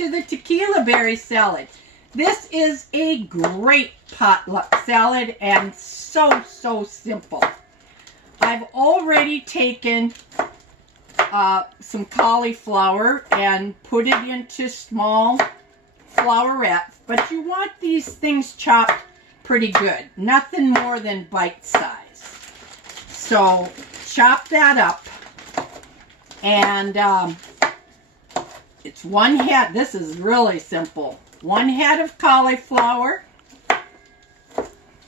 to the tequila berry salad. This is a great potluck salad and so simple. I've already taken some cauliflower and put it into small flowerets, but you want these things chopped pretty good. Nothing more than bite size. So chop that up, and it's one head. This is really simple. One head of cauliflower,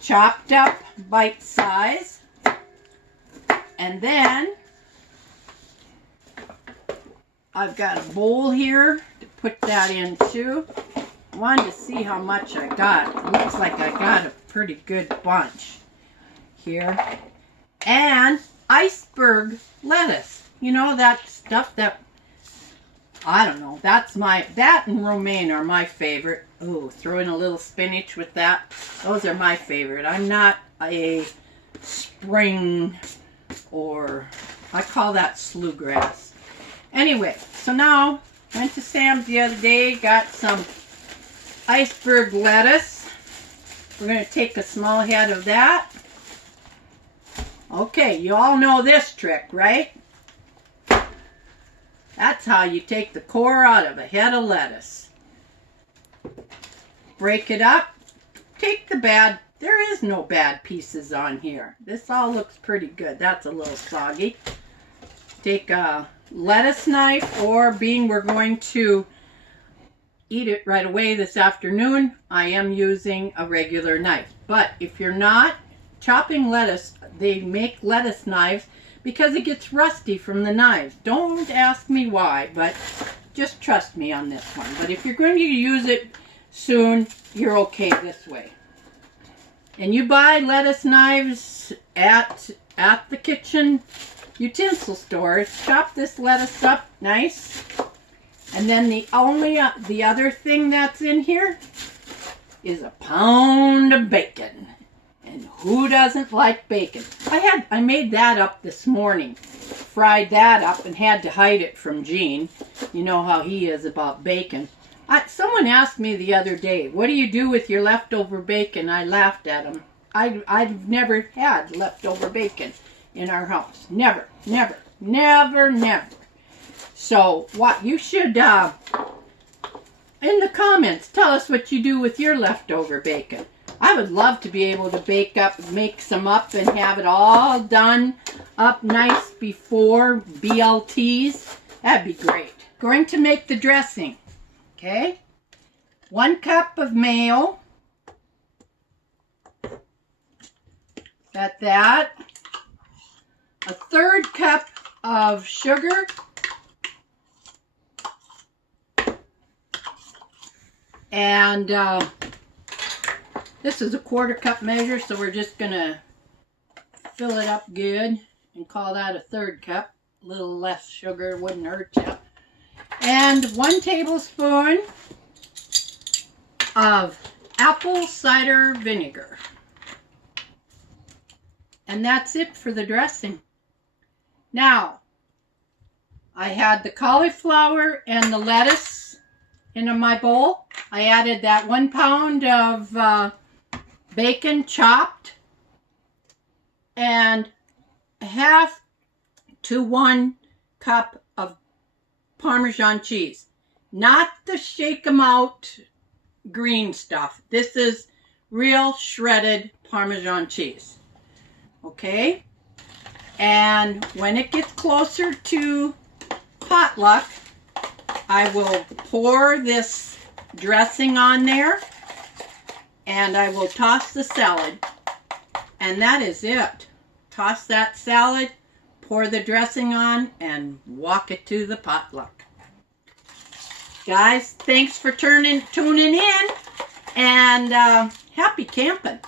chopped up bite size, and then I've got a bowl here to put that into. I wanted to see how much I got. It looks like I got a pretty good bunch here. And iceberg lettuce. You know, that stuff that, I don't know, that and romaine are my favorite. Ooh, throw in a little spinach with that. Those are my favorite. I'm not a spring, or I call that slewgrass. Anyway, so now, went to Sam's the other day, got some iceberg lettuce. We're going to take a small head of that. Okay, you all know this trick, right? That's how you take the core out of a head of lettuce. Break it up. Take the bad, there is no bad pieces on here. This all looks pretty good. That's a little soggy. Take a lettuce knife, or being we're going to eat it right away this afternoon, I am using a regular knife. But if you're not chopping lettuce, they make lettuce knives because it gets rusty from the knives. Don't ask me why, but just trust me on this one. But if you're going to use it soon, you're okay this way. And you buy lettuce knives at the kitchen utensil store. Chop this lettuce up nice. And then the other thing that's in here is a pound of bacon. And who doesn't like bacon? I made that up this morning. Fried that up and had to hide it from Gene. You know how he is about bacon. Someone asked me the other day, what do you do with your leftover bacon? I laughed at him. I've never had leftover bacon in our house. Never. So what you should, in the comments, tell us what you do with your leftover bacon. I would love to be able to make some up and have it all done up nice before BLTs. That'd be great. Going to make the dressing. Okay. 1 cup of mayo. Got that. A 1/3 cup of sugar. And this is a 1/4 cup measure, so we're just going to fill it up good and call that a 1/3 cup. A little less sugar wouldn't hurt you. And 1 tablespoon of apple cider vinegar. And that's it for the dressing. Now, I had the cauliflower and the lettuce in my bowl. I added that 1 pound of bacon chopped, and 1/2 to 1 cup of Parmesan cheese. Not the shake 'em out green stuff. This is real shredded Parmesan cheese. Okay? And when it gets closer to potluck, I will pour this dressing on there, and I will toss the salad. And that is it. Toss that salad, pour the dressing on, and walk it to the potluck. Guys, thanks for tuning in, and happy camping.